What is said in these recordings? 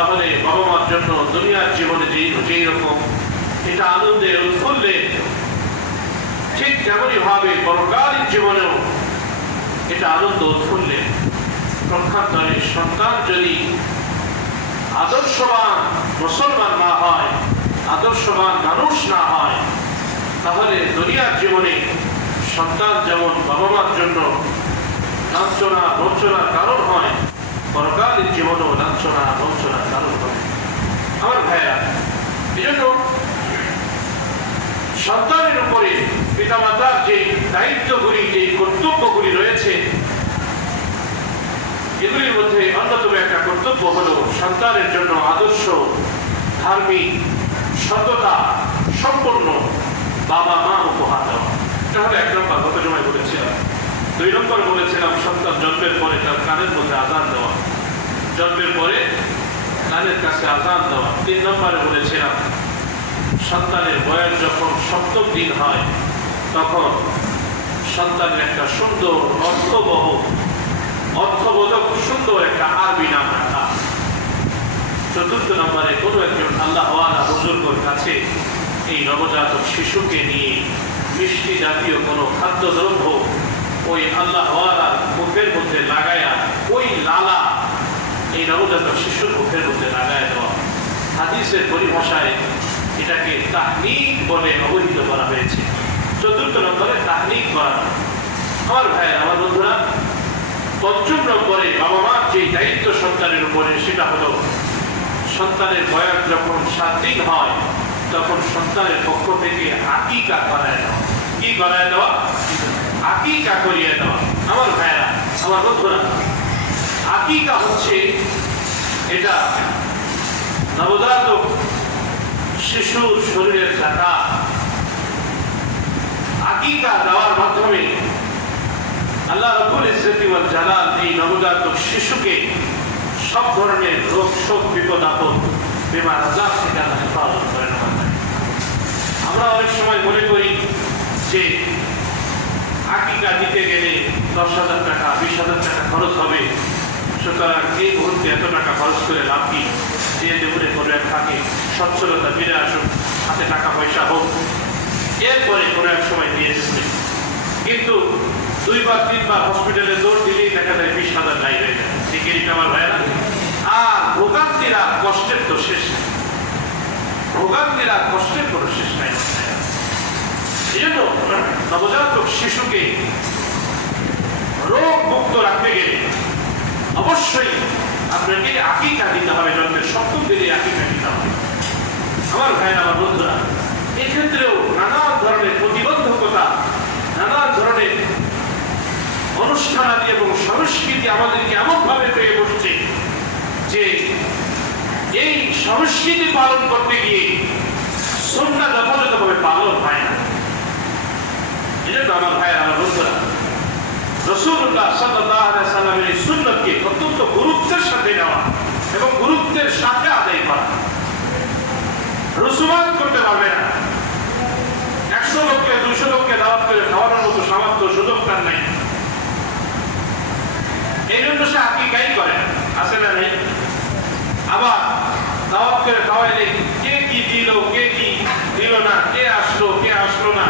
তাহলে বাবা মার জন্য দুনিয়ার জীবনে যেই রকম এটা আনন্দে উৎফুল্লে, ঠিক তেমনি ভাবে পরকালীন জীবনেও এটা আনন্দ উৎফুল্লে। পক্ষান্তরে সন্তান যদি আদর্শবান মুসলমান না হয়, আদর্শবান মানুষ না হয়, তাহলে দুনিয়ার জীবনে সন্তান যেমন বাবা মার জন্য লাঞ্ছনা বঞ্চনার কারণ হয়, পরকালীন জীবনেও লাঞ্ছনা বঞ্চনার কারণ হয়। আমার ভাইরা, এই জন্য সন্তানের উপরে পিতামাতার যে দায়িত্বগুলি, যে কর্তব্যগুলি রয়েছে, এগুলির মধ্যে অন্যতম একটা কর্তব্য হলো সন্তানের জন্য আদর্শ, ধার্মিক, সততা সম্পন্ন বাবা মা উপহার দেওয়া। এটা হলো 1 নম্বর, গত সময় বলেছিলাম। 2 নম্বর বলেছিলাম সন্তান জন্মের পরে তার কানের মধ্যে আযান দেওয়া, জন্মের পরে কানের কাছে আযান দেওয়া। 3 নম্বরে বলেছিলাম সন্তানের বয়স যখন 7ম দিন হয় তখন সন্তানের একটা সুন্দর অর্থবোধক সুন্দর একটা আরবি নাম রাখা। 4র্থ নম্বরে কোনো একজন আল্লাহওয়ালা বুজুর্গের কাছে এই নবজাতক শিশুকে নিয়ে মিষ্টি জাতীয় কোনো খাদ্যদ্রব্য ওই আল্লাহওয়ালার মুখের মধ্যে লাগায়া, ওই লালা এই নবজাতক শিশুর মুখের মধ্যে লাগায় দেওয়া। হাদিসের পরিভাষায় এটাকে তাহনিক বলে অবহিত করা হয়েছে। 4র্থ নম্বরে তাহনিক করা। আমার ভাই, আমার বন্ধুরা, 5ম নম্বরে বাবা মার যে দায়িত্ব সন্তানের উপরে, সেটা হলো সন্তানের বয়স যখন 7 দিন হয় তখন সন্তানের পক্ষ থেকে আকিকা করায় দেওয়া। কি করায় দেওয়া? আকিকা করিয়ে দেওয়া। আমার ভাইরা, আমার বন্ধুরা, আকিকা হচ্ছে এটা নবজাতক শিশুর শরীরের চাকা। আকিকা দেওয়ার মাধ্যমে আল্লাহ রাব্বুল ইজ্জতি ওয়াল জালাল এই নবজাতক শিশুকে সব ধরনের রোগ শোক বিপদ আপদ বেমার আজাব থেকে আল্লাহ হেফাজত করেন। আমরা অনেক সময় মনে করি যে আকিকা দিতে গেলে 10,000 টাকা 20,000 টাকা খরচ হবে, সুতরাং এই মুহূর্তে এত টাকা খরচ করে লাভ কি, যে দেবরে করে থাকে সচ্ছলতা ফিরে আসুক, হাতে টাকা পয়সা হোক, এরপরে কোনো এক সময় দিয়ে দেবে। কিন্তু 2 বার 3 বার হসপিটালে দৌড় দিলেই দেখা যায় 20,000 নাই হয়ে যায়। ঠিক আমার ভাইরা, আর ভোগান্তিরা কষ্টের তো শেষ নেই, ভোগান্তিরা কষ্টের কোনো শেষ নাই। এই জন্য নবজাতক শিশুকে রোগ মুক্ত রাখতে গেলে অবশ্যই আপনাকে আকিকা দিতে হবে। জন্মের 7ম দিনে আকিকা দিতে হবে। আমার ভাই, আমার বন্ধুরা, এক্ষেত্রেও নানান ধরনের প্রতিবন্ধকতা, নানান ধরনের অনুষ্ঠানাদি এবং সংস্কৃতি আমাদেরকে এমন ভাবে পেয়ে বসছে যে এই সংস্কৃতি পালন করতে গিয়ে সুন্নাত যথাযথভাবে পালন হয় না। এজন্য আমার ভাই, আমার বন্ধুরা, রাসূলুল্লাহ সাল্লাল্লাহু আলাইহি ওয়াসাল্লামের এই সুন্নাতকে অত্যন্ত গুরুত্বের সাথে নেওয়া এবং গুরুত্বের সাথে আদায় করা। রসুমাত করতে পারবে না। 100 লোককে 200 লোককে দাওয়াত করে খাওয়ানোর মতো সামর্থ্য সুযোগ তার নাই। এই জন্য সে আকিকাই করে না, আছে না নেই? আবার দাওয়াত করে খাওয়াইলে কে কি দিল, কে কি দিল না, কে আসলো না,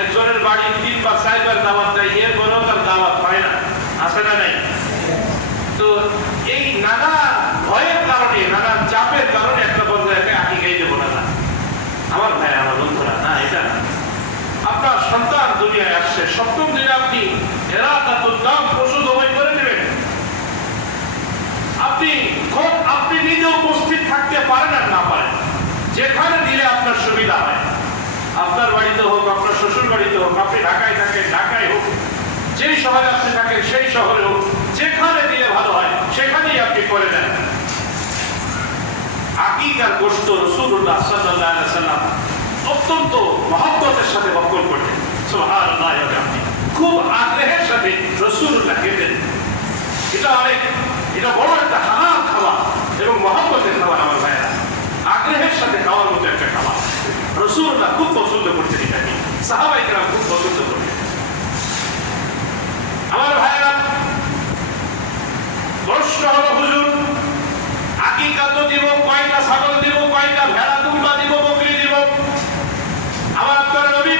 একজনের বাড়ি 3 বা 4 বার দাওয়াত দেয়, এরপরেও তার দাওয়াত হয় না, আছে না নাই? তো এই নানা ভয়ের কারণে, নানা চাপের কারণে একটা পর্যায়ে আকিকাই দেবো না। আমার ভাই, আমার বন্ধুরা, না, এটা আপনার সন্তান দুনিয়ায় আসছে 7ম দিনে আপনি এরাদাতুল্লাহ পশু জবাই করে নেবেন। আপনি নিজে উপস্থিত থাকতে পারেন আর না পারেন, যেখানে দিলে আপনার সুবিধা হয়, আপনার বাড়িতে হোক, আপনার শ্বশুর বাড়িতে হোক, আপনি ঢাকায় থাকেন ঢাকায় হোক, যেই শহরে আপনি থাকেন সেই শহরে হোক, যেখানে দিলে ভালো হয় সেখানেই আপনি করে দেন। আকিকার গোশত রাসূলুল্লাহ সাল্লাল্লাহু আলাইহি ওয়াসাল্লাম অত্যন্ত মহব্বতের সাথে বক্ষণ করতেন। সুবহানাল্লাহ, খুব আগ্রহের সাথে রাসূলুল্লাহ খেতেন। এটা বড় একটা হালাল খাবার এবং মহব্বতের খাবার। আমার ভাইয়া, আগ্রহের সাথে খাওয়ার মতো একটা খাবার রাসূলুল্লাহ খুব পছন্দ করতেন। এটাকে সাহাবায়ে কেরাম খুব পছন্দ করতেন। আমার ভাইয়া, প্রশ্ন হলো, হুজুর আকিকা তো দিব, কয়টা ছাগল দিব, কয়টা ভেড়া দুম্বা দিব, বকরি দিব? আমার আপনার নবী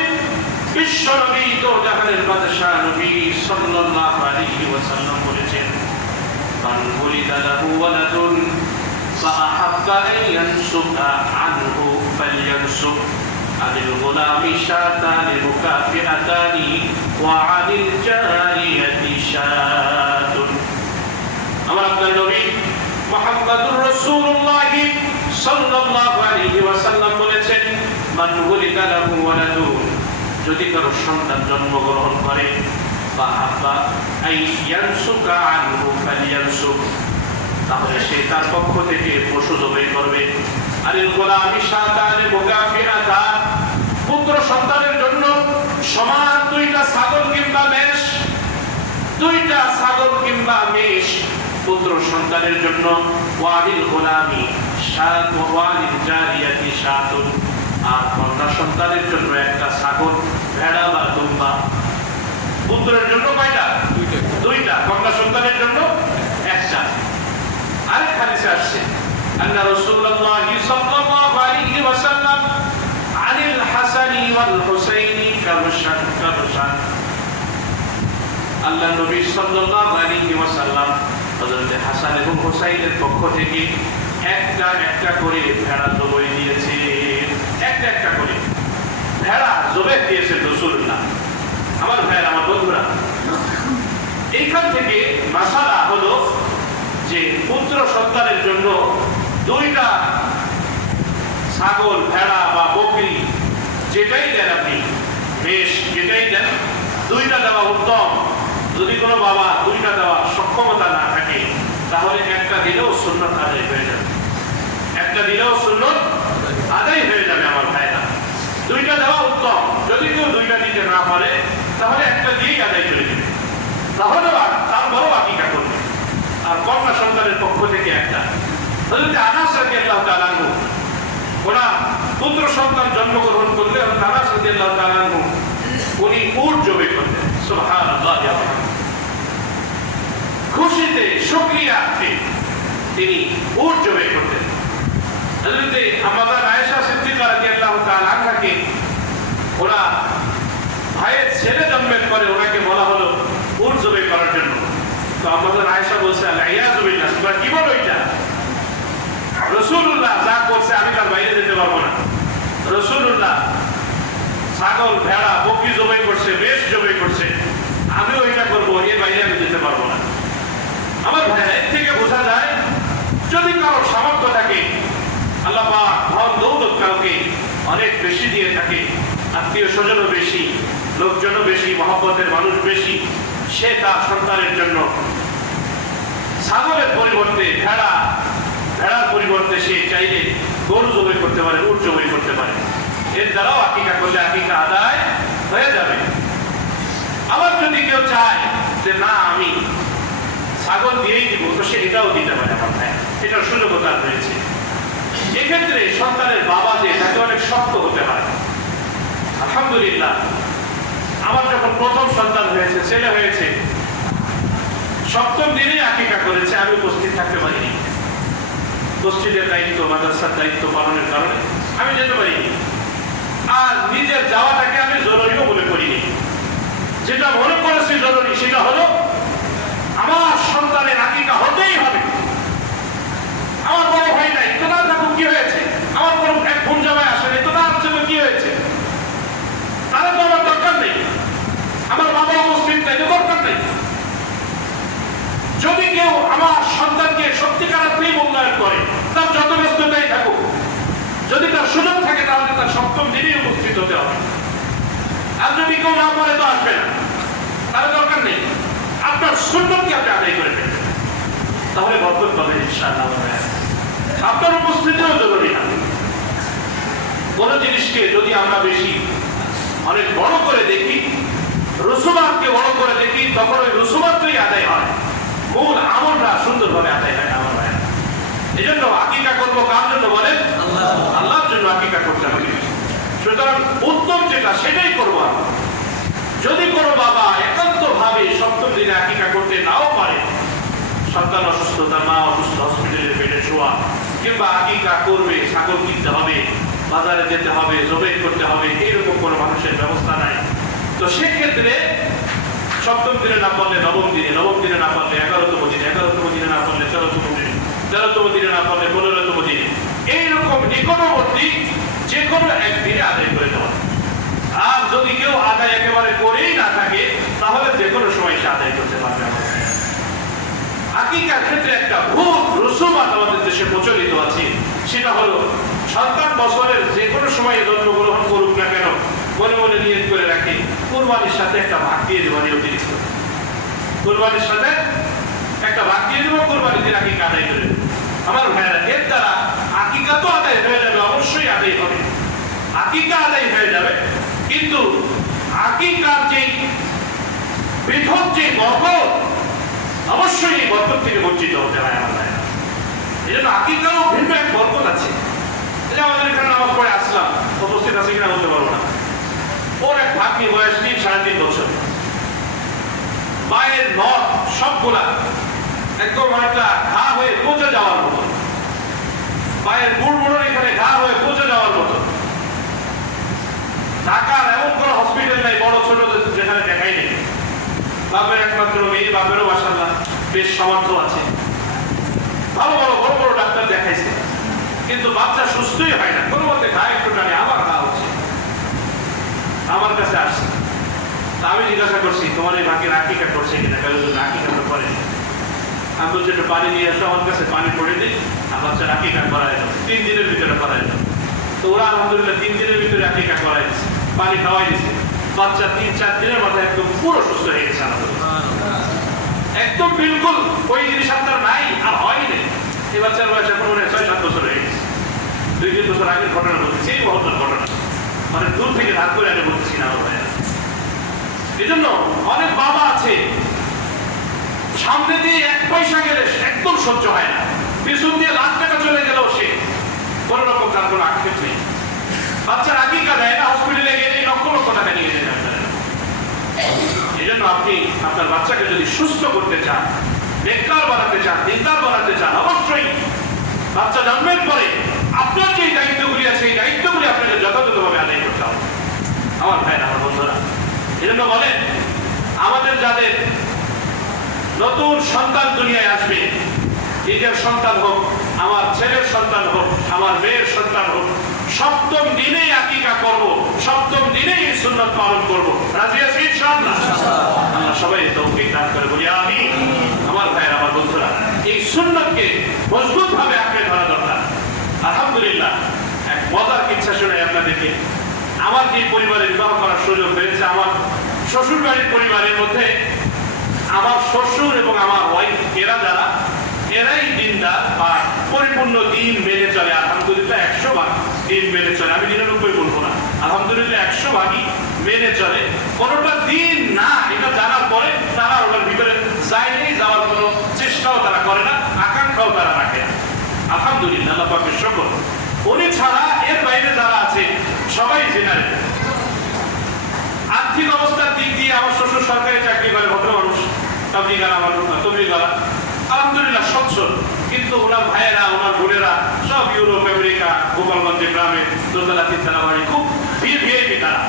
বিশ্ব নবী তো জাহানের বাদশাহ নবী সাল্লাল্লাহু আলাইহি ওয়াসাল্লাম বলেছেন, মান ওয়ালিদা লাহু ওয়ালাদুন ফাআহাব্বা আন ইয়ানসুকা আনহু ফালইয়ানসুক আনিল গুলামি শাতানি মুকাফিআতানি ওয়া আনিল জারিয়াতি শাতুন। আমার আপনার নবী মুহাম্মদুর রাসূলুল্লাহ সাল্লাল্লাহু আলাইহি ওয়াসাল্লাম বলেছেন, মান ওয়ালিদা লাহু ওয়ালাদুন, যদি কারো সন্তান জন্মগ্রহণ করে, ফাআহাব্বা আন ইয়ানসুকা আনহু ফালইয়ানসুক, তাহলে সে তার পক্ষ থেকে পশু জবাই করবে। আনিল গুলামি শাতানি মুকাফিআতান, পুত্র সন্তানের জন্য সমান দুইটা ছাগল কিংবা মেষ, দুইটা ছাগল কিংবা মেষ পুত্র সন্তানের জন্য। ওয়ালিল গোলামি শাত ওয়ালিল জারিয়াতি শাতুন, আর কন্যা সন্তানের জন্য একটা ছাগল, ভেড়া বা দুম্বা। পুত্রের জন্য কয়টা? দুইটা। কন্যা সন্তানের জন্য একটা। আরেক হাদিসে আসছে, আন্না রাসূলুল্লাহ সাল্লাল্লাহু আলাইহি ওয়াসাল্লাম আনিল হাসানি ওয়াল হুসাইনি কাবশান কাবশান। আল্লাহ নবী সাল্লাল্লাহু আলাইহি ওয়াসাল্লাম হযরত হাসান এবং হুসাইনের পক্ষ থেকে একটা একটা করে ভেড়া জবাই দিয়েছে। একটা একটা করে ভেড়া জবাই দিয়েছে রাসূলুল্লাহ। আমার ভাইয়ের, আমার বন্ধুরা, এইখান থেকে মাসালা হলো যে পুত্র সন্তানের জন্য দুইটা ছাগল, ভেড়া বা বকরি যেটাই দেন আপনি, বেশ যেটাই দেন, দুইটা দেওয়া উত্তম। যদি কোনো বাবা দুইটা দেওয়ার সক্ষমতা না থাকে, তাহলে একটা দিলেও সুন্নত আদায় হয়ে যাবে, একটা দিলেও সুন্নত আদায় হয়ে যাবে। আমার ভাইরা, দুইটা দেওয়া উত্তম। যদি কেউ দুইটা দিতে না পারে, তাহলে একটা দিয়েই আদায় করে দেবে, তাহলে তার বড় আকিকা করবে। আর কন্যা সন্তানের পক্ষ থেকে একটা। হযরত আনাস রাদিয়াল্লাহু তাআলা আনহু, ওরা পুত্র সন্তান জন্মগ্রহণ করলে আনাস রাদিয়াল্লাহু তাআলা আনহু উনি উট জবাই করতেন। সুবহানাল্লাহ। খুশিতে, শুকরিয়াতে তিনি উট জবাই করতেন। হযরত আমাদের আয়েশা সিদ্দিকা রাদিয়াল্লাহু তাআলা আনহাকে ওরা ভাইয়ের ছেলে জন্মের পরে ওনাকে বলা হলো উট জবাই করার জন্য। তো আমাদের আয়েশা বলছে, আল-ইয়াযু বিল্লাহ, তোমরা কি বলো এটা? রাসূলুল্লাহ যা করছে আমি তার বাইরে যেতে পারবো না। রাসূলুল্লাহ ছাগল, ভেড়া, বকরি জবাই করছে, মেষ জবাই করছে, আমিও এটা করবো, এর বাইরে আমি যেতে পারবো না। আমার ভাইরা, এর থেকে বোঝা যায় যদি কারো সামর্থ্য থাকে, আল্লাহ পাক ধন দৌলত কাউকে অনেক বেশি দিয়ে থাকে, আত্মীয় স্বজনও বেশি, লোকজনও বেশি, মহব্বতের মানুষ বেশি, সে তার সন্তানের জন্য ছাগলের পরিবর্তে ভেড়ার পরিবর্তে সে চাইলে গরু জবাই করতে পারে, উট জবাই করতে পারে। এর দ্বারাও আকিকা করলে আকিকা আদায় হয়ে যাবে। আবার যদি কেউ চায় যে না আমি ছাগল দিয়েই দিব, তো সে এটাও দিতে পারে। আমার ভাই, এটার সুযোগতা রয়েছে। এক্ষেত্রে সন্তানের বাবা যে তাকে অনেক শক্ত হতে হয়। আলহামদুলিল্লাহ, আমার যখন প্রথম সন্তান হয়েছে, ছেলে হয়েছে, সপ্তম দিনেই আকিকা করেছে, আমি উপস্থিত থাকতে পারিনি। মসজিদের দায়িত্ব, মাদ্রাসার দায়িত্ব পালনের কারণে আমি যেতে পারিনি। আর নিজের যাওয়াটাকে আমি জরুরিও মনে করিনি। যেটা মনে করেছি জরুরি, সেটা হলো আমার সন্তানের আকিকা হতেই হবে। আমার বড় ভাই নাই, তো তার দেখো কি হয়েছে, আমার কোনো এক বোন জামাই আসেনি, তো তার জন্য কি হয়েছে, তারা তো আমার দরকার নেই, আমার বাবা উপস্থিত নেই, দরকার নেই। যদি কেউ আমার সন্তানকে সত্যিকার অর্থেই মূল্যায়ন করে, তার যত ব্যস্ততাই থাকুক, যদি তার সুযোগ থাকে, তাহলে তার সপ্তম দিনেই উপস্থিত হতে হবে। আর যদি কেউ না পারে, তো আসবে না, তার দরকার নেই। আপনার সুন্নতকে আপনি আদায় করে ফেলবেন, তাহলে বরকত পাবেন ইনশাআল্লাহ। আপনার উপস্থিতিও জরুরি না। কোন জিনিসকে যদি আমরা বেশি অনেক বড় করে দেখি, রসুমাতকে বড় করে দেখি, তখন ওই রসুমাতই আদায় হয়, মূল আমলটা সুন্দরভাবে আদায় হয়। আমার ভাই, এই জন্য আকিকা করবো কার জন্য বলেন? আল্লাহর জন্য আকিকা করতে হবে। সুতরাং উত্তম যেটা, সেটাই করবো। যদি কোনো বাবা একান্ত ভাবে সপ্তম দিনে আকিকা করতে নাও পারে, সন্তান অসুস্থ, তার মা অসুস্থ, হসপিটালের বেডে শোয়া, কিংবা আকিকা করবে, ছাগল কিনতে হবে, বাজারে যেতে হবে, জবাই করতে হবে, এইরকম কোনো মানুষের ব্যবস্থা নাই। তো সেক্ষেত্রে সপ্তম দিনে না পারলে নবম দিনে, নবম দিনে না পারলে 11তম দিনে, 11তম দিনে না পারলে 13তম দিনে, 13তম দিনে না পারলে 15তম দিনে, এইরকম নিকটবর্তী যে কোনো একদিনে আদায় করে দেওয়া। আর যদি কেউ আদায় একেবারে করেই না থাকে তাহলে যে কোনো সময় সে আদায় করতে পারবে। আকিকার ক্ষেত্রে একটা ভুল রসুমাত আমাদের দেশে প্রচলিত আছে, সেটা হলো সন্তান বছরের যে কোনো সময় জন্মগ্রহণ করুক না কেন মনে মনে নিয়ত করে রাখে কুরবানির সাথে একটা ভাগ দিয়ে দেওয়া, অতিরিক্ত কুরবানির সাথে একটা ভাগ দিয়ে দেবো, কুরবানি দিন আকিকা আদায় করে দেবো। আমার ভাইয়েরা, এর দ্বারা আকিকা তো আদায় হয়ে যাবে, অবশ্যই আদায় হবে, আকিকা আদায় হয়ে যাবে, কিন্তু আকিকার যে পৃথক যে বরকত, অবশ্যই এই বরকত থেকে বঞ্চিত হতে হয় আমার ভাইয়েরা। এই জন্য আকিকারও ভিন্ন এক বরকত আছে। এই যে আমাদের এখানে নামাজ পড়ে আসলাম, উপস্থিত আছে কিনা বলতে পারবো না, ওর এক ভাগ্নি বয়স 3-3.5 বছর, পায়ের নখ সবগুলা একদম একটা ঘা হয়ে পচে যাওয়ার মতো, পায়ের গুড়গুড়োর এখানে ঘা হয়ে পচে যাওয়ার মতো। ঢাকার এমন কোনো হসপিটাল নাই বড় ছোট যেখানে দেখাই নেই। বাপের একমাত্র মেয়ে, বাপেরও মাশাআল্লাহ বেশ সামর্থ্য আছে, ভালো ভালো বড় বড় ডাক্তার দেখাইছে, কিন্তু বাচ্চা সুস্থই হয় না, কোনো মতে ঘা একটু টানে আবার ঘা হচ্ছে। আমার কাছে আসছে, আমি জিজ্ঞাসা করছি তোমার এই ভাগ্যের আকিকা করছে কিনা, আকিকা তো করে। আমি বলছি একটু পানি নিয়ে আসো আমার কাছে, পানি পড়ে দিই, আর বাচ্চার আকিকা করাই যাবে, 3 দিনের ভিতরে করাই যাবে। তো ওরা আলহামদুলিল্লাহ 3 দিনের ভিতরে আকিকা করাই দিচ্ছে, পানি খাওয়াই দিচ্ছে, বাচ্চা 3-4 দিনের মাথায় একদম পুরো সুস্থ হয়ে গেছে, একদম বিলকুল ওই জিনিস আপনার নাই আর হয়নি। এই বাচ্চার বয়স এখন মনে হয় 6-7 বছর হয়ে গেছে। 2-3 বছর আগের ঘটনা বলতেছি, এই মুহূর্তের ঘটনা, মানে দূর থেকে ধার করে আগে বলতেছি না আমার ভাইয়া। এই জন্য অনেক বাবা আছে সামনে দিয়ে 1 পয়সা গেলে একদম সহ্য হয় না, পিছন দিয়ে লাখ টাকা চলে গেলেও সে কোন রকম তার কোনো আক্ষেপ নেই। বাচ্চার আকিকা দেয় না, হসপিটালে গেলে লক্ষ লক্ষ টাকা নিয়ে যেতে হবে। এই জন্য আপনি আপনার বাচ্চাকে যদি সুস্থ করতে চান, নেককার বানাতে চান, দিনদার বানাতে চান, অবশ্যই বাচ্চা জন্মের পরে আপনার যে দায়িত্বগুলি আছে এই দায়িত্বগুলি আপনাকে যথাযথভাবে আদায় করতে হবে আমার ভাইরা, আমার বন্ধুরা। এই জন্য বলেন, আমাদের যাদের নতুন সন্তান দুনিয়ায় আসবে, নিজের সন্তান হোক, আমার ছেলের সন্তান হোক, আমার মেয়ের সন্তান হোক, 7ম দিনেই আকিকা করব, 7ম দিনেই সুন্নাত পালন করব। রাজি আছি ইনশাআল্লাহ? আল্লাহ সবাই তৌফিক দান করে, বলি আমিন। আমার ভাইয়ের, আমার বন্ধুরা, এই সুন্নাতকে মজবুত ভাবে আঁকড়ে ধরা দরকার। আলহামদুলিল্লাহ, এক মজার কিচ্ছা শুনে আপনাদেরকে। আমার যে পরিবারে বিবাহ করার সুযোগ হয়েছে, আমার শ্বশুর বাড়ির পরিবারের মধ্যে আমার শ্বশুর এবং আমার ওয়াইফ, এরাই দিনদার বা পরিপূর্ণ দিন মেনে চলে। আলহামদুলিল্লাহ 100 ভাগ দিন মেনে চলে, আমি 99 বলবো না, আলহামদুলিল্লাহ 100 ভাগই মেনে চলে। কোনোটা দিন না এটা জানার পরে তারা ওটার ভিতরে যায়নি, যাওয়ার কোনো চেষ্টাও তারা করে না, আকাঙ্ক্ষাও তারা রাখে না। আলহামদুলিল্লাহ, আল্লাহ পাকের শুকর। উনি ছাড়া এর বাইরে যারা আছে সবাই জেনারেল। আর্থিক অবস্থার দিক দিয়ে আমার শ্বশুর সরকারি চাকরি করে, ভদ্র মানুষ, তবলিগালা, আলহামদুলিল্লাহ সচ্ছল, কিন্তু ওনার ভাইয়েরা, ওনার বোনেরা সব ইউরোপ, আমেরিকা, গোপালগঞ্জে গ্রামে, দোতলা 3তলা বাড়ি, খুব ভিআইপি তারা।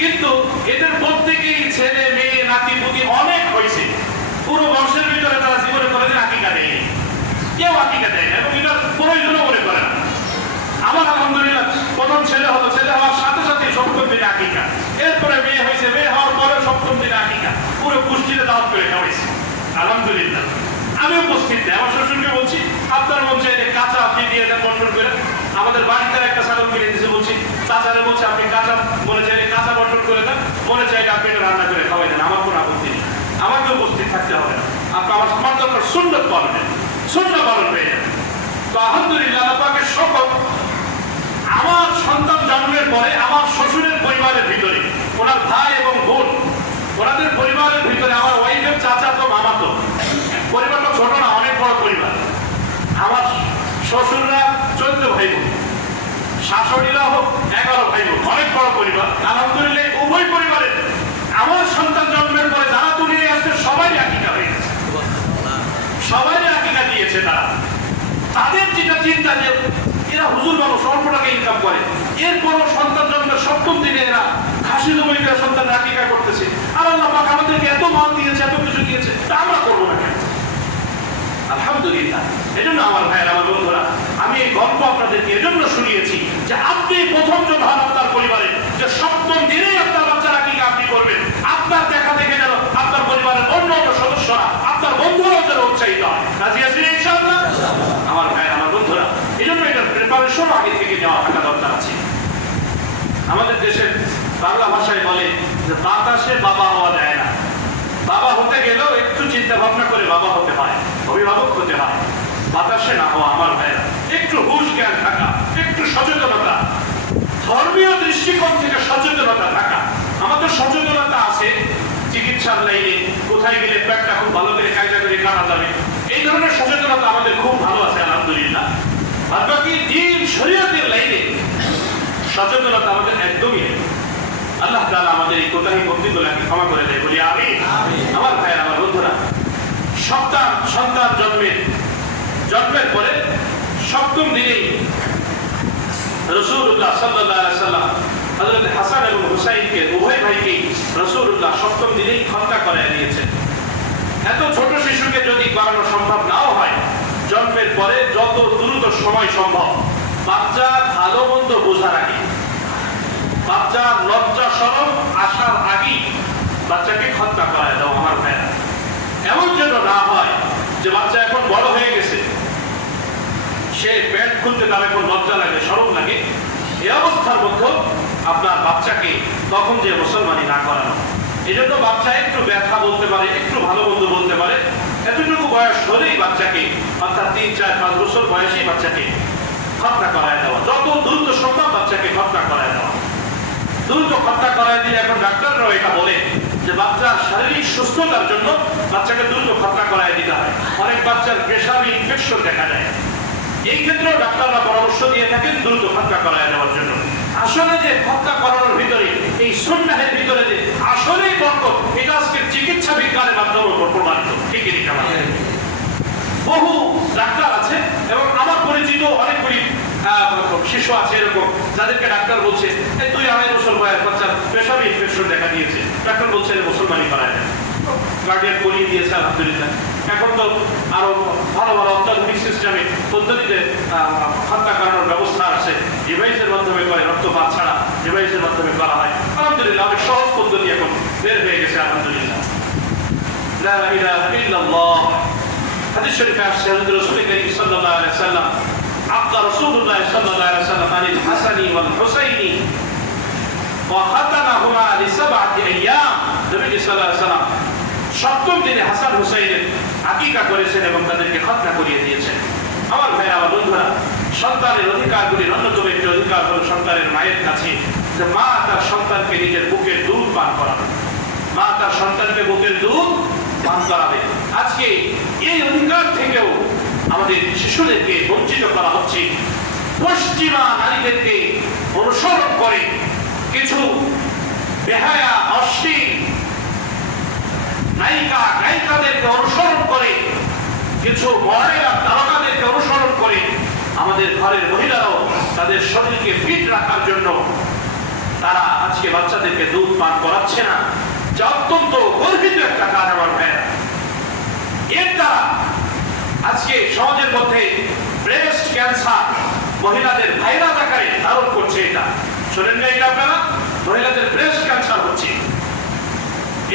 কিন্তু এদের প্রত্যেকেই ছেলে মেয়ে নাতি পুতি অনেক হয়েছে, পুরো বংশের ভিতরে তারা জীবনে কোনোদিন আকিকা দেয়নি, কেউ আকিকা দেয় না, এবং এটার প্রয়োজনও মনে করে না। আমার আলহামদুলিল্লাহ প্রথম ছেলে হলো, ছেলে হওয়ার সাথে সাথে 7ম দিনে আকিকা, এরপরে মেয়ে হয়েছে, মেয়ে হওয়ার পরে 7ম দিনে আকিকা, পুরো কুষ্টিতে দাওয়াত করে খাওয়াইছে। আলহামদুলিল্লাহ, আমি উপস্থিত নেই। আমার শ্বশুরকে বলছি, আপনার মন চাইলে কাঁচা আপনি দিয়ে দেন বন্টন করে। আমাদের বাড়িতে একটা ছাগল কিনে দিয়েছে, বলছি চাচারে বলছি আপনি কাঁচা মনে চাইলে কাঁচা বন্টন করে দেন, মনে চাইলে আপনি রান্না করে খাওয়াই দেন, আমার কোনো আপত্তি নেই, আমাকে উপস্থিত থাকতে হবে না। আপনি আমার সমান দরকার সুন্নত পালনের, সুন্নাত পালন পেয়ে যাবেন। তো আলহামদুলিল্লাহ, আল্লাহ পাকের শকর, আমার সন্তান জন্মের পরে আমার শ্বশুরের পরিবারের ভিতরে ওনার ভাই এবং বোন, ওনাদের পরিবারের ভিতরে আমার ওয়াইফের চাচা তো মামা তো, পরিবারটা ছোট না, অনেক বড় পরিবার। আমার শ্বশুররা 14 ভাই বোন, শাশুড়িরা হোক 11 ভাই বোন, অনেক বড় পরিবার। আলহামদুলিল্লাহ, উভয় পরিবারের আমার সন্তান জন্মের পরে যারা দুনিয়ায় আসছে সবাই আকিকা হয়ে গেছে। পেয়েছে তারা। তাদের যেটা চিন্তা যে এরা হুজুর মানুষ অল্প টাকা ইনকাম করে, এরপরও সন্তান জন্মের 7ম দিনে এরা খাসি জমি করে সন্তান আকিকা করতেছে। আর আল্লাহ পাক আমাদেরকে এত মাল দিয়েছে, এত কিছু দিয়েছে, তা আমরা করবো না কেন? আলহামদুলিল্লাহ। এজন্য আমার ভাইয়ের, আমার বন্ধুরা, আমি এই গল্প আপনাদেরকে এজন্য শুনিয়েছি যে আপনি প্রথম জন হন আপনার পরিবারে, যে 7ম দিনেই আপনার বাচ্চারা কি আপনি করবেন, আপনার দেখা দেখে যেন আপনার পরিবারের অন্য অন্য সদস্যরা, আপনার বন্ধুরাও যেন উৎসাহিত হয়। রাজি আছেন ইনশাআল্লাহ? আমার ভাইয়ের, আমার বন্ধুরা, এজন্য এটার প্রিপারেশন আগে থেকে নেওয়া থাকা দরকার আছে। আমাদের দেশের বাংলা ভাষায় বলে যে বাতাসে বাবা হওয়া যায় না। বাবা হতে গেলেও একটু চিন্তা ভাবনা করে বাবা হতে হয়, অভিভাবক হতে হয়, বাতাসে না হওয়া। আমার ভাইরা, একটু হুঁশ জ্ঞান থাকা, একটু সচেতনতা, ধর্মীয় দৃষ্টিকোণ থেকে সচেতনতা থাকা। আমাদের সচেতনতা আছে চিকিৎসার লাইনে, কোথায় গেলে পেটটা খুব ভালো করে কায়দা করে কাটা যাবে, এই ধরনের সচেতনতা আমাদের খুব ভালো আছে আলহামদুলিল্লাহ। আর বাকি দ্বীন শরীয়তের লাইনে সচেতনতা আমাদের একদমই নেই। আল্লাহ তাআলা আমাদের এই কোথায় বন্দিগুলোকে ক্ষমা করে দেয়, বলি আমিন। আমার ভাইয়ের, আমার বন্ধুরা, সন্তান জন্মের পরে 7ম দিনেই রাসূলুল্লাহ সাল্লাল্লাহু আলাইহি ওয়াসাল্লাম হযরত হাসান এবং হুসাইনকে, উভয় ভাইকেই রাসূলুল্লাহ 7ম দিনেই খতনা করায় দিয়েছেন। এত ছোট শিশুকে যদি করানো সম্ভব নাও হয়, জন্মের পরে যত দ্রুত সময় সম্ভব, বাচ্চা ভালো মন্দ বোঝার আগে, বাচ্চা লজ্জা শরম আসার আগেই বাচ্চাকে খতনা করায় দাও। আমার ভাইয়া, এমন যেন না হয় যে বাচ্চা এখন বড় হয়ে গেছে, সে প্যান্ট খুলতে তার এখন লজ্জা লাগে, শরম লাগে, এই অবস্থার মধ্যে আপনার বাচ্চাকে তখন যে মুসলমানি না করানো। এই জন্য বাচ্চা একটু ব্যথা বলতে পারে, একটু ভালো মন্দ বলতে পারে, এতটুকু বয়স হলেই বাচ্চাকে, অর্থাৎ 3, 4, 5 বছর বয়সেই বাচ্চাকে খতনা করায় দেওয়া, যত দ্রুত সম্ভব বাচ্চাকে খতনা করায় দেওয়া। দ্রুত খতনা করায় দিলে এখন ডাক্তাররাও এটা বলে যে বাচ্চার শারীরিক সুস্থতার জন্য বাচ্চাকে দ্রুত খতনা করায় দিতে হয়। অনেক বাচ্চার পেশাবি ইনফেকশন দেখা যায়, এই ক্ষেত্রেও ডাক্তাররা পরামর্শ দিয়ে থাকেন দ্রুত খতনা করায় দেওয়ার জন্য। আসলে যে খতনা করানোর ভিতরে, এই সুন্নাহের ভিতরে যে আসলেই বরকত, এটা আজকে চিকিৎসা বিজ্ঞানের মাধ্যমে প্রমাণিত। ঠিকই ঠিক। বহু ডাক্তার আছে এবং আমার পরিচিত অনেকগুলি শিশু আছে এরকম, যাদেরকে ডাক্তার বলছে এই 2-2.5 বছর বয়স বাচ্চার পেশাবি ইনফেকশন দেখা দিয়েছে, ডাক্তার বলছে মুসলমানি করায় দেয়, গার্ডিয়ান করিয়ে দিয়েছে আলহামদুলিল্লাহ। এখন তো আরো ভালো ভালো অত্যাধুনিক সিস্টেমে পদ্ধতিতে খতনা করানোর ব্যবস্থা আছে, ডিভাইসের মাধ্যমে করে, রক্তপাত ছাড়া ডিভাইসের মাধ্যমে করা হয় আলহামদুলিল্লাহ। অনেক সহজ পদ্ধতি এখন বের হয়ে গেছে আলহামদুলিল্লাহ। লা ইলাহা ইল্লাল্লাহ। হাদিস শরীফে আসছে হযরত রাসূল করিম সাল্লাল্লাহু আলাইহি ওয়াসাল্লাম আব্দা রাসূলুল্লাহ সাল্লাল্লাহু আলাইহি ওয়াসাল্লাম আনিল হাসানি ওয়াল হুসাইনি ওয়া খাতানাহুমা লি7 আইয়াম। নবী সাল্লাল্লাহু আলাইহি ওয়াসাল্লাম 7ম দিনে হাসান হুসাইনের আকিকা করেছেন এবং তাদেরকে খতনা করিয়ে দিয়েছেন। আমার ভাইরা, আমার বন্ধুরা, সন্তানের অধিকারগুলির অন্যতম একটি অধিকার হলো সন্তানের মায়ের কাছে যে মা তার সন্তানকে নিজের বুকের দুধ পান করাবে, মা তার সন্তানকে বুকের দুধ পান করাবে। আজকে এই অধিকার থেকেও আমাদের শিশুদেরকে বঞ্চিত করা হচ্ছে। পশ্চিমা নারীদেরকে অনুসরণ করে কিছু বেহায়া, অশ্লীল নায়িকাদেরকে অনুসরণ করে, কিছু মডেলা তারকাদেরকে অনুসরণ করে আমাদের ঘরের মহিলারাও তাদের শরীরকে ফিট রাখার জন্য তারা আজকে বাচ্চাদেরকে দুধ পান করাচ্ছে না, যা অত্যন্ত গর্বিত একটা কাজ আমার ভাইয়েরা। এর দ্বারা আজকে সমাজের মধ্যে ব্রেস্ট ক্যান্সার মহিলাদের ভাইরাস আকারে ধারণ করছে। এটা শোনেন না? এটা আপনারা, মহিলাদের ব্রেস্ট ক্যান্সার হচ্ছে।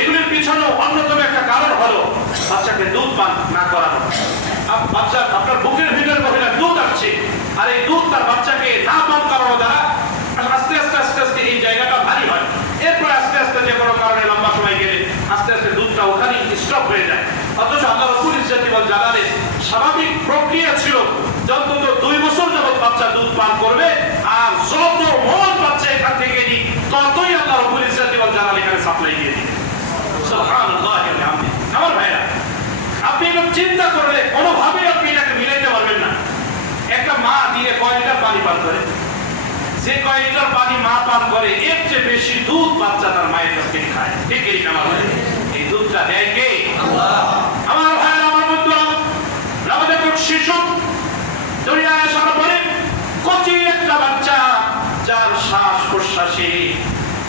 এগুলির পিছনে অন্যতম একটা কারণ হলো বাচ্চাকে দুধ পান না করানো। বাচ্চা আপনার বুকের ভিতরে মহিলা দুধ আসছে, আর এই দুধ তার বাচ্চাকে না পান করানো দ্বারা আস্তে আস্তে আস্তে আস্তে এই জায়গাটা ভারী হয়। এরপর আস্তে আস্তে যে কোনো কারণে লম্বা সময় গেলে আস্তে আস্তে দুধটা ওখানেই স্টপ হয়ে যায়। অথচ আল্লাহ রাসূল ইজ্জত ওয়াল জালালের স্বাভাবিক প্রক্রিয়া ছিল অন্তত 2 বছর যাবত বাচ্চা দুধ পান করবে, আর যত মন বাচ্চা এখান থেকে নিই ততই আল্লাহ রাসূল ইজ্জত ওয়াল জালাল এখানে সাপ্লাই দিয়ে দিবে। সুবহানাল্লাহ। আমার ভাইরা, আপনি একটু চিন্তা করলে কোনোভাবেই আপনি এটাকে মিলাইতে পারবেন না। একটা মা দিনে কয় লিটার পানি পান করে? যে কয় লিটার পানি মা পান করে এর চেয়ে বেশি দুধ বাচ্চা তার মায়ের কাছ থেকে খায়। ঠিক কি আমার ভাই? এই দুধটা দেয় কে? আল্লাহ। আমার ভাইরা, আমার বন্ধুরা, আমাদের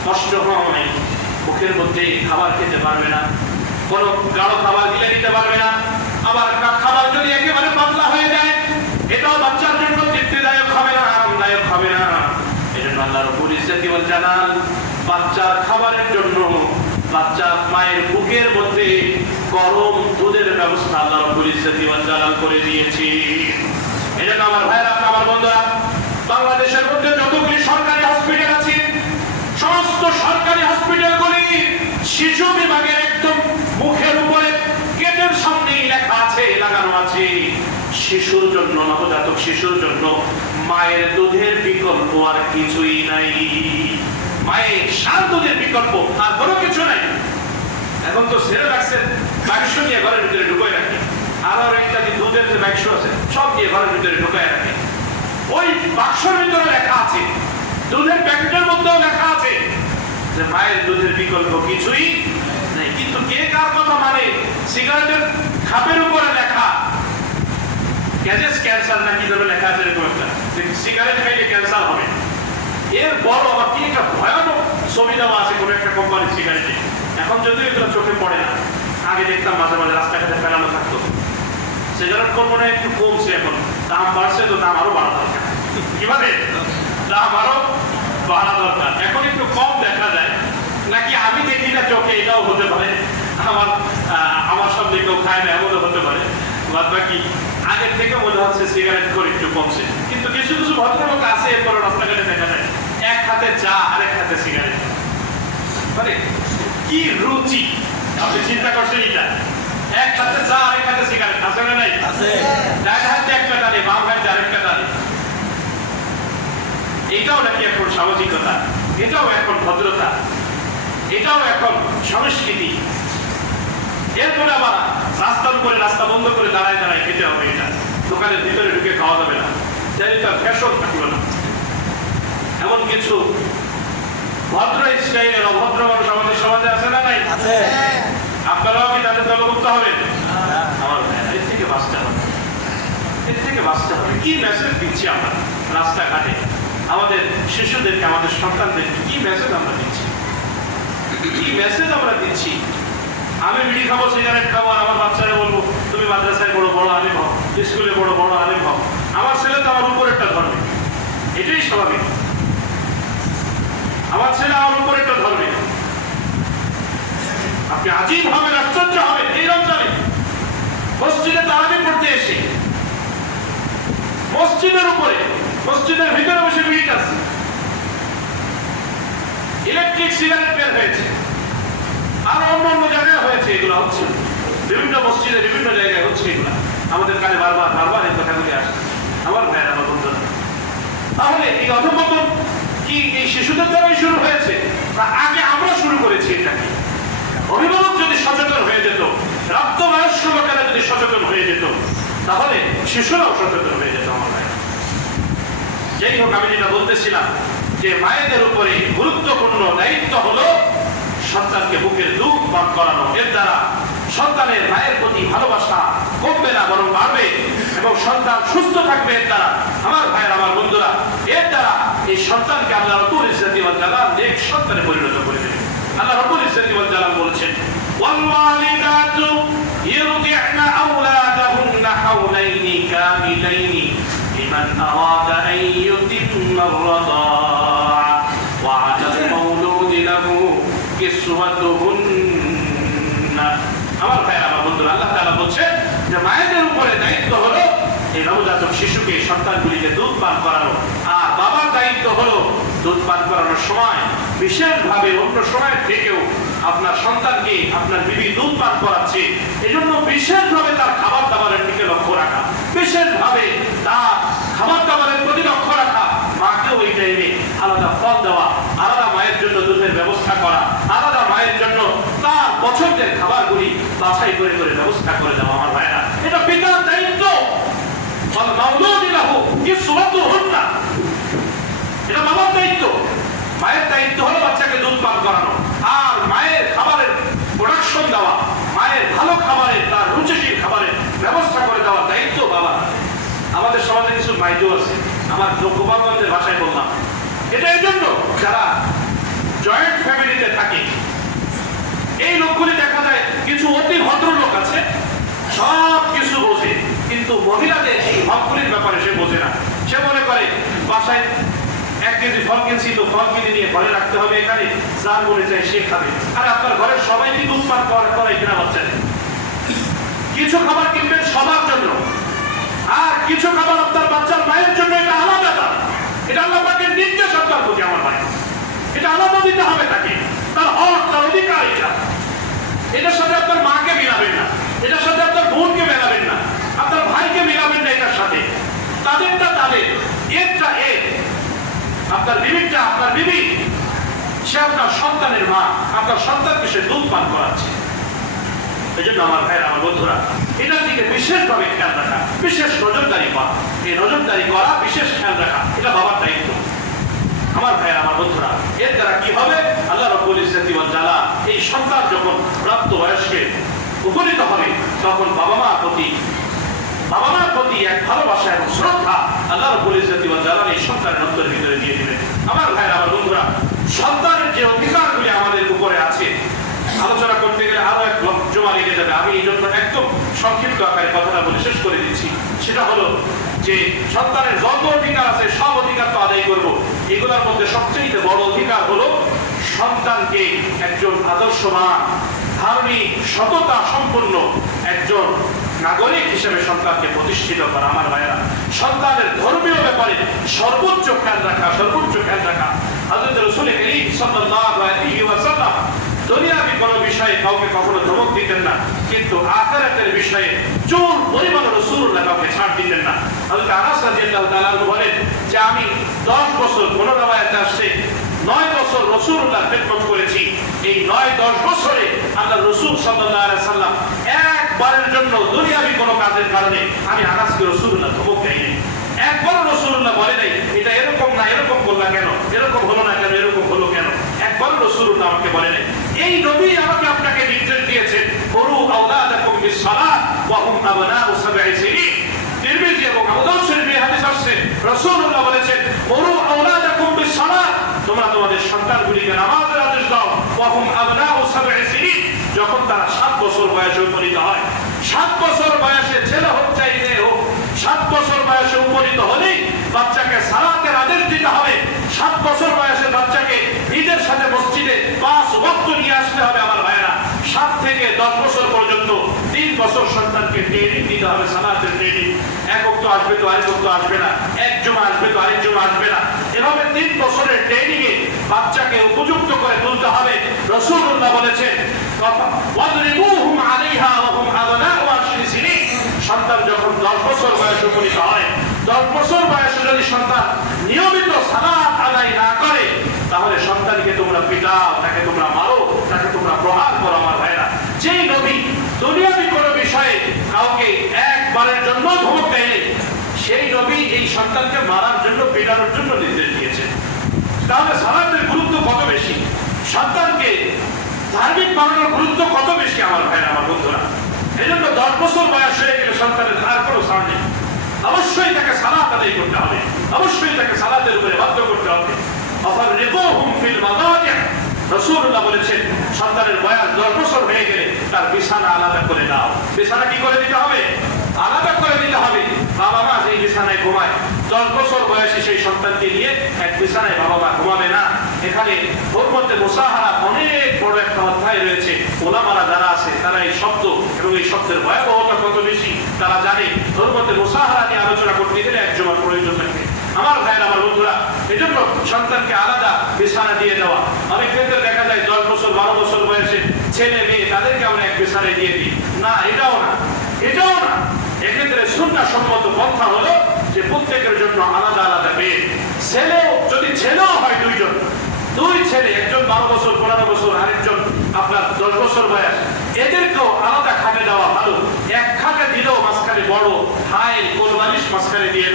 কষ্ট হয়, মুখের মধ্যে খাবার খেতে পারবে না, কোনো গাঢ় খাবার গিলে নিতে পারবে না। আবার খাবার যদি একেবারে পাতলা হয়ে যায়, এটাও বাচ্চার জন্য তৃপ্তিদায়ক হবে না, আরামদায়ক হবে না। এজন্য আল্লাহ রাব্বুল ইজ্জতি ওয়াল জালাল বাচ্চার খাবারের জন্য বাচ্চার মায়ের বুকের মধ্যে গরম দুধের ব্যবস্থা আল্লাহ রাব্বুল ইজ্জতি ওয়াল জালাল করে দিয়েছি। এজন্য আমার ভাইরা, আমার বন্ধুরা, বাংলাদেশের মধ্যে যতগুলি সরকারি হসপিটাল আছে, সমস্ত সরকারি হসপিটালগুলি শিশু বিভাগের একদম মুখের উপরে গেটের সামনেই লেখা আছে, লাগানো আছে, শিশুর জন্য, নবজাতক শিশুর জন্য মায়ের দুধের বিকল্প আর কিছুই নাই। মায়ের সার দুধের বিকল্প আর কোনো কিছু নাই। এখন তো ছেড়ে রাখছেন বাক্স নিয়ে ঘরের ভিতরে ঢুকাই রাখে, আরো একটা যে দুধের যে বাক্স আছে সব নিয়ে ঘরের ভিতরে ঢুকাই রাখে। ওই বাক্সের ভিতরে লেখা আছে, দুধের প্যাকেটের মধ্যেও লেখা আছে যে মায়ের দুধের বিকল্প কিছুই নেই। কিন্তু কে কার কথা মানে? সিগারেটের খাপের উপরে লেখা গ্যাজেস ক্যান্সার নাকি ধরে লেখা আছে এরকম একটা, সিগারেট খাইলে ক্যান্সার হবে। এর বড় আবার কি একটা ভয়ানক ছবি দেওয়া আছে কোনো একটা কোম্পানির সিগারেটে। এখন যদিও এগুলো চোখে পড়ে না, আগে দেখতাম মাঝে মাঝে রাস্তাঘাটে ফেলানো থাকতো। সিগারেট কোম্পানি একটু কমছে, এখন দাম বাড়ছে, তো দাম আরো বাড়া দরকার। কিভাবে দাম আরো বাড়া দরকার? এখন একটু কম দেখা যায় নাকি আমি দেখি না চোখে, এটাও হতে পারে। আমার সামনে কেউ খায় না এমনও হতে পারে। বাদ বাকি আগের থেকে মনে হচ্ছে সিগারেট করে একটু কমছে। কিন্তু কিছু কিছু ভদ্রলোক আছে এরপরে রাস্তাঘাটে দেখা যায় এক হাতে চা আরেক হাতে সিগারেট। মানে কি রুচি! আপনি চিন্তা করছেন এটা? এক হাতে চা আরেক হাতে সিগারেট, আছে না নাই? আছে। ডান হাতে একটা টানে, বাম হাতে আরেকটা টানে। এটাও নাকি এখন সামাজিকতা, এটাও এখন ভদ্রতা, এটাও এখন সংস্কৃতি। এরপরে আবার রাস্তার উপরে রাস্তা বন্ধ করে দাঁড়ায় দাঁড়ায় খেতে হবে। এটা দোকানের ভিতরে ঢুকে খাওয়া যাবে না, তাই তার ফ্যাশন থাকলো না। এমন কিছু ভদ্র স্টাইলের অভদ্র মানুষ আমাদের সমাজে আছে না নাই? আছে। আপনারাও কি তাদের দলভুক্ত হবেন? আমার এর থেকে বাঁচতে হবে, এর থেকে বাঁচতে হবে। কি মেসেজ দিচ্ছি আমরা রাস্তাঘাটে আমাদের শিশুদেরকে, আমাদের সন্তানদেরকে? কি মেসেজ আমরা দিচ্ছি? কি মেসেজ আমরা দিচ্ছি? আমি বিড়ি খাবো, সিগারেট খাবো, আর আমার বাচ্চারা বলবো তুমি মাদ্রাসায় বড় বড় আলিম হও, স্কুলে বড় বড় আলিম হও। আমার ছেলে তো আমার উপর একটা ধর্মে, এটাই স্বাভাবিক। আমার ছেলে আমার উপর একটা ধর্মে। আপনি আজীব হবেন, আশ্চর্য হবেন। এই রমজানে মসজিদে তারাবি পড়তে এসে মসজিদের উপরে, মসজিদের ভিতরে বসে বিড়ি খাচ্ছে, ইলেকট্রিক সিগারেট বের হয়েছে, আর অন্য অন্য জায়গায় হয়েছে। এগুলো হচ্ছে বিভিন্ন মসজিদে, বিভিন্ন জায়গায় হচ্ছে। এগুলা আমাদের কানে বারবার বারবার এই কথাগুলি আসছে। আমার ভাইয়ের, আমার বন্ধুরা, তাহলে এই অধঃপতন কি এই শিশুদের দ্বারাই শুরু হয়েছে, না আগে আমরা শুরু করেছি? এটাকে অভিভাবক যদি সচেতন হয়ে যেত, প্রাপ্তবয়স্ক লোকেরা যদি সচেতন হয়ে যেত, তাহলে শিশুরাও সচেতন হয়ে যেত। আমার ভাই, যাই হোক, আমি যেটা বলতেছিলাম যে মায়েদের উপরে গুরুত্বপূর্ণ দায়িত্ব হলো সন্তানকে বুকের দুধ পান করানো। এর দ্বারা সন্তানের মায়ের প্রতি ভালোবাসা কমবে না, বরং বাড়বে, এবং সন্তান সুস্থ থাকবে। এর দ্বারা আমার ভাইয়ের, আমার বন্ধুরা, এর দ্বারা এই সন্তানকে আল্লাহ রাব্বুল ইজ্জতি ওয়াল জালাল নেক সন্তানে পরিণত করে দেবে। আল্লাহ রাব্বুল ইজ্জতি ওয়াল জালাল বলেছেন, ওয়াল ওয়ালিদাতু ইরদি'না আওলাদাহুন্না হাওলাইনি কামিলাইনি লিমান আরাদা আন ইউতিম্মা আর-রাদা'a ওয়া 'আলাল মাওলুদি লাহু কিসওয়াতুহুন্না। আমার ভাইয়ের, আমার বন্ধুরা, আল্লাহ তাআলা বলছেন যে মায়েদের উপরে দায়িত্ব হলো এই নবজাতক শিশুকে, সন্তানগুলিকে দুধ পান করানো। আর বাবার দায়িত্ব হলো দুধ পান করানোর সময় বিশেষভাবে অন্য সময় থেকেও আপনার সন্তানকে আপনার বিবি দুধ পান করাচ্ছে, এজন্য বিশেষভাবে তার খাবার দাবারের দিকে লক্ষ্য রাখা, বিশেষভাবে তার খাবার দাবারের প্রতি লক্ষ্য রাখা। মাকেও ওই টাইমে আলাদা ফল দেওয়া, আলাদা মায়ের জন্য দুধের ব্যবস্থা করা, আলাদা মায়ের জন্য তার পছন্দের খাবারগুলি বাছাই করে করে ব্যবস্থা করে দেওয়া। আমার ভাইরা, এটা পিতার দায়িত্ব। এটা বাবার দায়িত্ব। মায়ের দায়িত্ব হলো বাচ্চাকে দুধ পান করানো, আর মায়ের খাবারের প্রোডাকশন দেওয়া, মায়ের ভালো খাবারের, তার রুচিশীল খাবারের ব্যবস্থা করে দেওয়ার দায়িত্ব বাবার। আমাদের সমাজে কিছু মাইজও আছে, আমার গোপালগঞ্জের ভাষায় বললাম, এটা এই জন্য যারা জয়েন্ট ফ্যামিলিতে থাকে, এই লোকগুলি দেখা যায় কিছু অতি ভদ্রলোক আছে, সব কিছু বোঝে, কিন্তু মহিলাদের এই হকগুলির ব্যাপারে সে বোঝে না। সে মনে করে বাসায় 1 কেজি ফল কিনছি, তো ফল কিনে নিয়ে ঘরে রাখতে হবে, এখানে যার মনে চায় সে খাবে। আর আপনার ঘরের সবাই কি দুধ পান করাই কিনা বাচ্চাদের? কিছু খাবার কিনবেন সবার জন্য, আর কিছু খাবার আপনার বাচ্চার মায়ের জন্য, এটা আলাদা দাম। এটা আল্লাহ পাকের নির্দেশ আপনার প্রতি আমার ভাই, এটা আলাদা দিতে হবে তাকে, তার হক, তার অধিকার এটা। এটার সাথে আপনার মাকে মিলাবেন না, এটার সাথে আপনার বোনকে মেলাবেন না, আপনার ভাইকে মিলাবেন না এটার সাথে। তাদেরটা তাদের, এরটা এর। আপনার বিবিটা আপনার বিবি, সে আপনার সন্তানের মা, আপনার সন্তানকে সে দুধ পান করাচ্ছে। এই জন্য আমার ভাইয়ের, আমার বন্ধুরা, এটার দিকে বিশেষভাবে খেয়াল রাখা, বিশেষ নজরদারি করা, এই নজরদারি করা, বিশেষ খেয়াল রাখা, এটা বাবার দায়িত্ব। আমার ভাইয়ের, আমার বন্ধুরা, এর দ্বারা কি হবে? আল্লাহ রাব্বুল ইজ্জতি ওয়াল জালাল এই সন্তান যখন প্রাপ্ত বয়স্কে উপনীত হবে, তখন বাবা মার প্রতি এক ভালোবাসা এবং শ্রদ্ধা আল্লাহ রাব্বুল ইজ্জতি ওয়াল জালাল এই সন্তানের অন্তরের ভিতরে দিয়ে দিবেন। আমার ভাইয়ের, আমার বন্ধুরা, সন্তানের যে অধিকারগুলি আমাদের উপরে আছে, আলোচনা করতে গেলে আরো এক জমা লেগে যাবে। আমি এই জন্য একদম সংক্ষিপ্ত আকারে কথাটা বলে শেষ করে দিচ্ছি। সেটা হলো যে সন্তানের যত অধিকার আছে সব অধিকার তো আদায় করবো। এগুলোর মধ্যে সবচেয়ে বড় অধিকার হলো সন্তানকে একজন আদর্শবান, ধার্মিক, সততা সম্পন্ন একজন নাগরিক হিসেবে সন্তানকে প্রতিষ্ঠিত করা। আমার ভাইয়েরা, সন্তানের ধর্মীয় ব্যাপারে সর্বোচ্চ খেয়াল রাখা, সর্বোচ্চ খেয়াল রাখা। হযরত রাসূল করিম সাল্লাল্লাহু আলাইহি ওয়াসাল্লাম দুনিয়াবি কোনো বিষয়ে কাউকে কখনো ধমক দিতেন না, কিন্তু আখিরাতের বিষয়ে চুল পরিমাণ রাসূলুল্লাহ কাউকে ছাড় দিতেন না। হযরত আনাস রাদিয়াল্লাহু তাআলা বলেন যে আমি 10 বছর, কোন রাওয়ায়াতে আসছে 9 বছর রাসূলুল্লাহর খেদমত করেছি। এই 9-10 বছরে আল্লাহ রাসূল সাল্লাল্লাহু আলাইহি সাল্লাম একবারের জন্য দুনিয়াবি কোনো কাজের কারণে আমি আনাসকে রাসূলুল্লাহ ধমক দেইনি। একবার রাসূলুল্লাহ বলে নাই এটা এরকম না, এরকম করলা কেন, এরকম হলো না কেন, এরকম হলো কেন। একবার রাসূলুল্লাহ আমাকে বলে নাই। এই নবী আমাকে আপনাকে নির্দেশ দিয়েছেন, মুরু আওলাদাকুম বিস-সালাত ওয়া হুম আবনাউ 7 সিনিন। তিরমিজি এবং আবু দাউদ শরীফে হাদিস আসছে, রাসূলুল্লাহ বলেছেন, মুরু আওলাদাকুম বিস-সালাত, তোমরা তোমাদের সন্তানগুলিকে নামাজের আদেশ দাও, ওয়া হুম আবনাউ 7 সিনিন, যখন তারা 7 বছর বয়সে উপনীত হয়। 7 বছর বয়সে ছেলে হোক চাই মেয়ে হোক, 7 বছর বয়সে উপনীত হলেই বাচ্চাকে সালাতের আদেশ দিতে হবে। 7 বছর বয়সে বাচ্চাকে ঈদের সাথে মসজিদে 5 ওয়াক্ত নিয়ে আসতে হবে। আমার ভাইয়েরা, 7 থেকে 10 বছর পর্যন্ত 3 বছর সন্তানকে ট্রেনিং দিতে হবে, সালাতের ট্রেনিং। এক ওয়াক্ত আসবে তো আরেক ওয়াক্ত আসবে না, এক জুমা আসবে তো আরেক জুমা আসবে না। এভাবে 3 বছরের ট্রেনিং এ বাচ্চাকে উপযুক্ত করে তুলতে হবে। রাসূলুল্লাহ বলেছেন, ওয়াদরিবুহুম আলাইহা ওয়া হুম আবনাউ 10 সিনিন। সন্তান যখন 10 বছর বয়সে উপনীত হয়, 10 বছর বয়সে যদি সন্তান নিয়মিত সালাত আদায় না করে, তাহলে সন্তানকে তোমরা পিটাও, তাকে তোমরা মারো, তাকে তোমরা প্রহার করো। আমার ভাইরা, যেই নবী দুনিয়াবি কোনো বিষয়ে কাউকে একবারের জন্য ধমক দেয়নি, সেই নবী এই সন্তানকে মারার জন্য, পিটানোর জন্য নির্দেশ দিয়েছেন। তাহলে সালাতের গুরুত্ব কত বেশি, সন্তানকে ধার্মিক বানানোর গুরুত্ব কত বেশি। আমার ভাইরা, আমার বন্ধুরা, এই জন্য 10 বছর বয়স হয়ে গেলে সন্তানের আর কোনো ছাড় নেই। অবশ্যই তাকে সালাত আদায় করতে হবে, অবশ্যই তাকে সালাতের উপরে বাধ্য করতে হবে। ফাফরিকুহুম ফিল মাদাজি', রাসূলুল্লাহ বলেছেন, সন্তানের বয়স 10 বছর হয়ে গেলে তার বিছানা আলাদা করে দাও। বিছানা কি করে দিতে হবে? আলাদা করে দিতে হবে। বাবা মা যেই বিছানায় ঘুমায়, 10 বছর বয়সে সেই সন্তানকে নিয়ে এক বিছানায় বাবা মা ঘুমাবে না। এখানে ধর্মতে মুসাহারা অনেক বড় একটা অধ্যায় রয়েছে। ওলামারা যারা আছে তারা এই শব্দ এবং এই শব্দের ভয়াবহতা কত বেশি তারা জানে। ধর্মতে মুসাহারা নিয়ে আলোচনা করতে গেলে এক জমার প্রয়োজন থাকে। আমার ভাইয়ের, আমার বন্ধুরা, এই জন্য সন্তানকে আলাদা বিছানা দিয়ে দেওয়া। অনেক ক্ষেত্রে দেখা যায় 10 বছর 12 বছর বয়সে ছেলে মেয়ে, তাদেরকে আমরা এক বিছানায় দিয়ে দিই। না, এটাও না, এটাও না। এক্ষেত্রে সুন্নাহ সম্মত পন্থা হলো যে প্রত্যেকের জন্য আলাদা আলাদা বেড। ছেলেও যদি ছেলেও হয় 2 জন, 2 ছেলে, একজন 12 বছর 15 বছর, আরেকজন আপনার 10 বছর বয়স, এদেরকেও আলাদা খাটে দেওয়া ভালো। এক খাটে দিলেও মাঝখানে বড় হাইল কোল বালিশ মাঝখানে দিয়ে